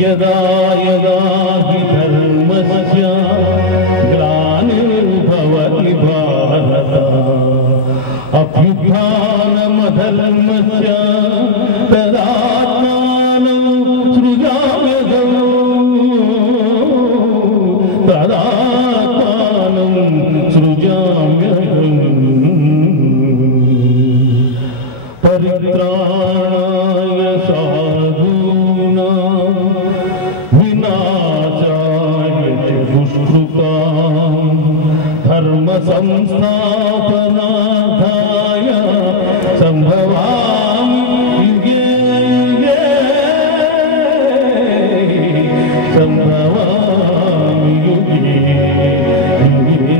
यदा यदा हि धर्मस्य ग्लानिर्भवति भारत अभ्युत्थानमधर्मस्य तदात्मानं सृजाम्यहम् तदात्मानं सृजाम्यहम् परित्राणाय साधूनां विनाशाय च दुष्कृतां धर्म संस्थापनार्थाय संभवामि युगे युगे संभवामि युगे युगे।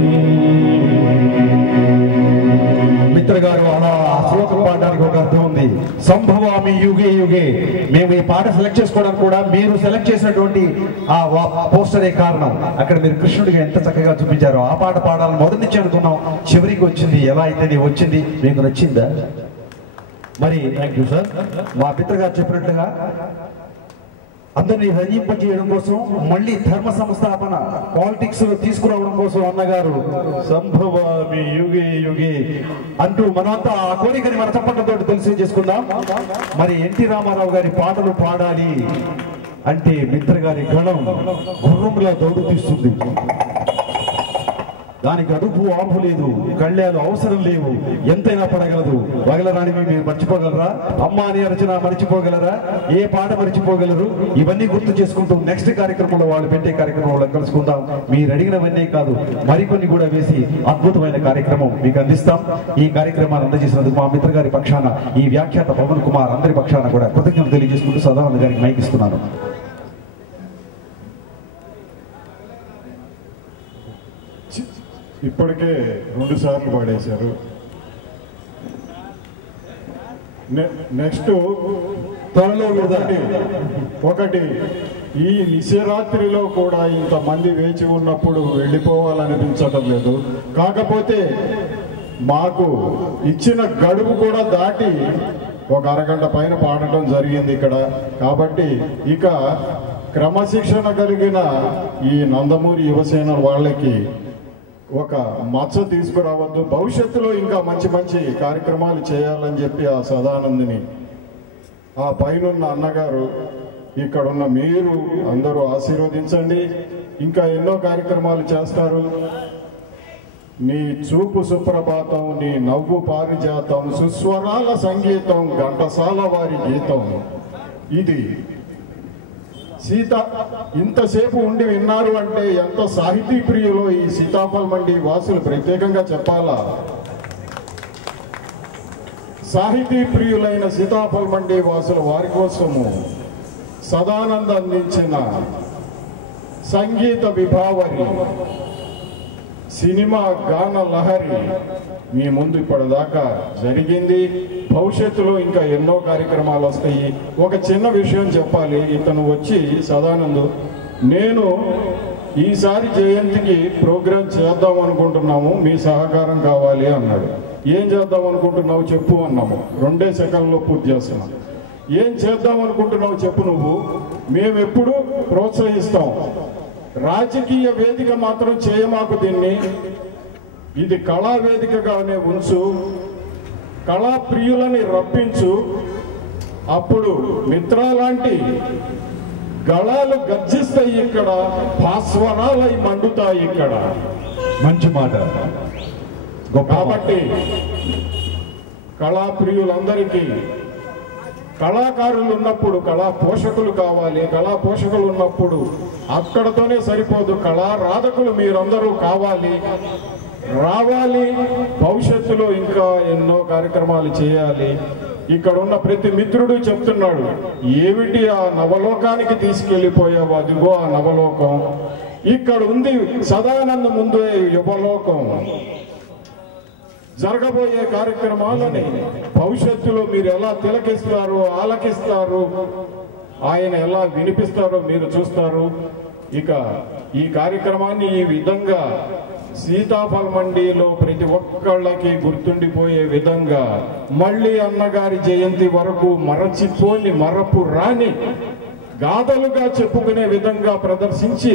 మిత్రగారు అలా ఆ శ్లోకం పాడడానికి ఒక అర్థం ఉంది. సంభవామి యుగే యుగే. మేము ఈ పాట సెలెక్ట్ చేసుకోవడానికి కూడా మీరు సెలెక్ట్ చేసినటువంటి ఆ పోస్టరే కారణం. అక్కడ మీరు కృష్ణుడిగా ఎంత చక్కగా చూపించారో ఆ పాట పాడాలని మొదటి నుంచి అనుకున్నాం, చివరికి వచ్చింది. ఎలా అయితే వచ్చింది, మీకు నచ్చిందా? మరి థ్యాంక్ యూ సార్. మా మిత్రగారు చెప్పినట్లుగా అందరినీ హరింపజేయడం కోసం, మళ్ళీ ధర్మ సంస్థాపన పాలిటిక్స్ తీసుకురావడం కోసం అన్నగారు సంభవామి యుగే యుగే అంటూ మనమంతా ఆ కోరికని మన చప్పట్లతో తెలిసి చేసుకుందాం. మరి ఎన్టీ రామారావు గారి పాటలు పాడాలి అంటే మిత్రగారి గణం గుర్రంలా దౌడు తీస్తుంది. దానికి అదుపు ఆపు లేదు, కళ్యాలు అవసరం లేవు, ఎంతైనా పడగలదు. వగలరాని మీరు మర్చిపోగలరా? అమ్మ అని అరచన మర్చిపోగలరా? ఏ పాట మర్చిపోగలరు? ఇవన్నీ గుర్తు చేసుకుంటూ నెక్స్ట్ కార్యక్రమంలో వాళ్ళు పెట్టే కార్యక్రమంలో కలుసుకుందాం. మీరు అడిగినవన్నీ కాదు, మరికొన్ని కూడా వేసి అద్భుతమైన కార్యక్రమం మీకు అందిస్తాం. ఈ కార్యక్రమాన్ని అందజేసినందుకు మా మిత్ర గారి పక్షాన, ఈ వ్యాఖ్యాత పవన్ కుమార్ అందరి పక్షాన కూడా కృతజ్ఞతలు తెలియజేసుకుంటూ సదానంద గారికి మైక్ ఇస్తున్నాను. ఇప్పటికే 2 సార్లు పాడేశారు. నెక్స్ట్ త్వరలో ఒకటి ఈ నిశరాత్రిలో కూడా ఇంతమంది వేచి ఉన్నప్పుడు వెళ్ళిపోవాలనిపించడం లేదు. కాకపోతే మాకు ఇచ్చిన గడువు కూడా దాటి ఒక అరగంట పైన పాడటం జరిగింది ఇక్కడ. కాబట్టి ఇక క్రమశిక్షణ కలిగిన ఈ నందమూరి యువసేన వాళ్ళకి ఒక మచ్చ తీసుకురావద్దు. భవిష్యత్తులో ఇంకా మంచి మంచి కార్యక్రమాలు చేయాలని చెప్పి ఆ సదానందిని, ఆ పైనున్న అన్నగారు, ఇక్కడున్న మీరు అందరూ ఆశీర్వదించండి. ఇంకా ఎన్నో కార్యక్రమాలు చేస్తారు. నీ చూపు సుప్రభాతం, నీ నవ్వు పారిజాతం, సుస్వరాల సంగీతం, ఘంటసాల వారి గీతం. ఇది సీత ఇంతసేపు ఉండి విన్నారు అంటే ఎంత సాహితీ ప్రియులో ఈ సీతాఫల్ మండి వాసులు ప్రత్యేకంగా చెప్పాలా. సాహితీ ప్రియులైన సీతాఫల్ మండి వాసుల వారి కోసము సదానంద అందించిన సంగీత విభావరి, సినిమా గాన లహరి మీ ముందు ఇప్పటిదాకా జరిగింది. భవిష్యత్తులో ఇంకా ఎన్నో కార్యక్రమాలు వస్తాయి. ఒక చిన్న విషయం చెప్పాలి. ఇతను వచ్చి సదానంద్, నేను ఈసారి జయంతికి ప్రోగ్రాం చేద్దాం అనుకుంటున్నాము, మీ సహకారం కావాలి అన్నాడు. ఏం చేద్దాం అనుకుంటున్నావు చెప్పు అన్నాము. 2 సెకండ్లో పూర్తి చేస్తున్నాం. ఏం చేద్దాం అనుకుంటున్నావు చెప్పు నువ్వు, మేమెప్పుడు ప్రోత్సహిస్తాం. రాజకీయ వేదిక మాత్రం చేయమాకు, దీన్ని ఇది కళా వేదికగానే ఉంచు, కళా ప్రియులని రప్పించు. అప్పుడు మిత్రాలాంటి గళాలు గర్జిస్తాయి ఇక్కడ, భాస్వరాలై మండుతాయి ఇక్కడ. మంచి మాట. కాబట్టి కళా ప్రియులందరికీ కళాకారులు ఉన్నప్పుడు కళా పోషకులు కావాలి. కళా పోషకులు ఉన్నప్పుడు అక్కడతోనే సరిపోదు, కళారాధకులు మీరందరూ కావాలి, రావాలి. భవిష్యత్తులో ఇంకా ఎన్నో కార్యక్రమాలు చేయాలి. ఇక్కడ ఉన్న ప్రతి మిత్రుడు చెప్తున్నాడు, ఏమిటి ఆ నవలోకానికి తీసుకెళ్లిపోయావు, అదిగో ఆ నవలోకం ఇక్కడ ఉంది. సదానంద ముందే యువలోకం. జరగబోయే కార్యక్రమాలని భవిష్యత్తులో మీరు ఎలా తిలకిస్తారో, ఆలకిస్తారు, ఆయన ఎలా వినిపిస్తారో మీరు చూస్తారు. ఇక ఈ కార్యక్రమాన్ని ఈ విధంగా సీతాఫల్ మండిలో ప్రతి ఒక్కళ్ళకి గుర్తుండిపోయే విధంగా మళ్ళీ అన్నగారి జయంతి వరకు మరచిపోని, మరపు రాని గాథలుగా చెప్పుకునే విధంగా ప్రదర్శించి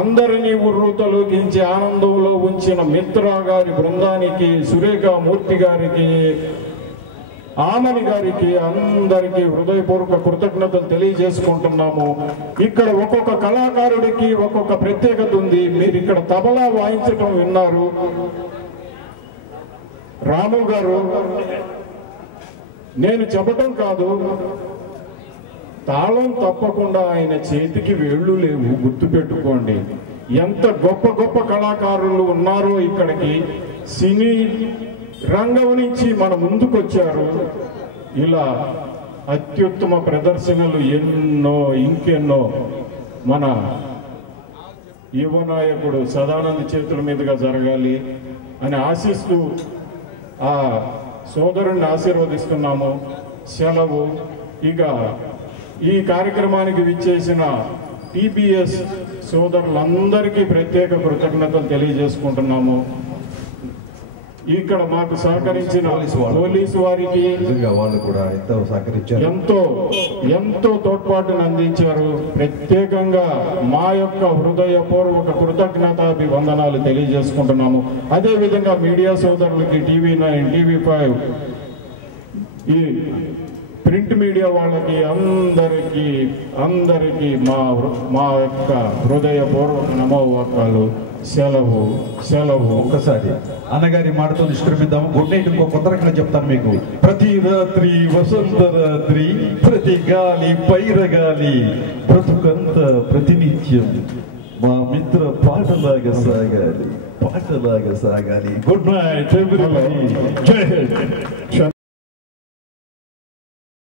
అందరినీ ఉర్రూతలూగించి ఆనందంలో ఉంచిన మిత్ర గారి బృందానికి, సురేఖ మూర్తి గారికి, ఆమని గారికి అందరికీ హృదయపూర్వక కృతజ్ఞతలు తెలియజేసుకుంటున్నాము. ఇక్కడ ఒక్కొక్క కళాకారుడికి ఒక్కొక్క ప్రత్యేకత ఉంది. మీరు ఇక్కడ తబలా వాయించటం విన్నారు. రాము గారు, నేను చెప్పటం కాదు, తాళం తప్పకుండా ఆయన చేతికి వేళ్ళు లేవు, గుర్తుపెట్టుకోండి. ఎంత గొప్ప గొప్ప కళాకారులు ఉన్నారో ఇక్కడికి సినీ రంగం నుంచి మన ముందుకొచ్చారు. ఇలా అత్యుత్తమ ప్రదర్శనలు ఎన్నో ఇంకెన్నో మన యువ నాయకుడు సదానంద చేతుల మీదుగా జరగాలి అని ఆశిస్తూ ఆ సోదరుణ్ణి ఆశీర్వదిస్తున్నాము. సెలవు. ఇక ఈ కార్యక్రమానికి విచ్చేసిన టీబీఎస్ సోదరులందరికీ ప్రత్యేక కృతజ్ఞతలు తెలియజేసుకుంటున్నాము. ఇక్కడ మాకు సహకరించిన పోలీసు వారికి వాళ్ళు కూడా ఎంతో సహకరించారు, ఎంతో తోడ్పాటును అందించారు. ప్రత్యేకంగా మా యొక్క హృదయపూర్వక కృతజ్ఞతాభివందనాలు తెలియజేసుకుంటున్నాము. అదేవిధంగా మీడియా సోదరులకి, టీవీ9, టీవీ5, ఈ ప్రింట్ మీడియా వాళ్ళకి అందరికీ మా యొక్క హృదయపూర్వక నమోవాకాలు. సెలవు. ఒక్కసారి అన్నగారి మాటతో నిష్క్రమిద్దాము. Good night. ఇంకో కొత్త రకంగా చెప్తాను మీకు. ప్రతి రాత్రి వసంత రాత్రి, ప్రతి గాలి పైరగాలి, బ్రతుకంత ప్రతినిత్యం మా మిత్ర పాటలాగా సాగాలి. Good night everybody. జై హింద్.